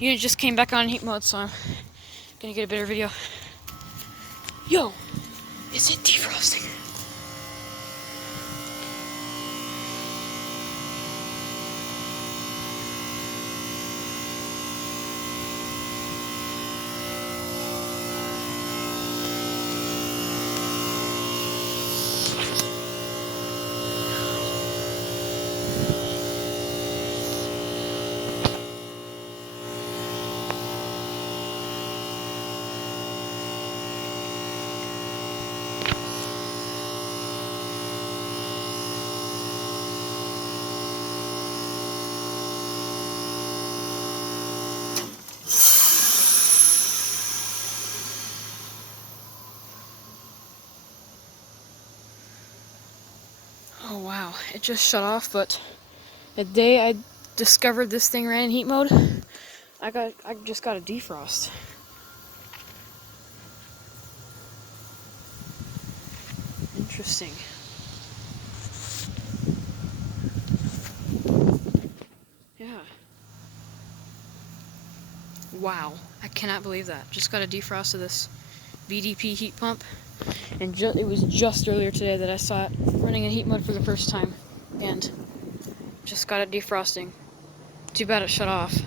Unit just came back on heat mode, so I'm gonna get a better video. Yo, is it defrosting? Oh wow, it just shut off, but the day I discovered this thing ran in heat mode, I just got a defrost. Interesting. Yeah. Wow, I cannot believe that. Just got a defrost of this BDP heat pump, and it was just earlier today that I saw it running in heat mode for the first time, and just got it defrosting. Too bad it shut off.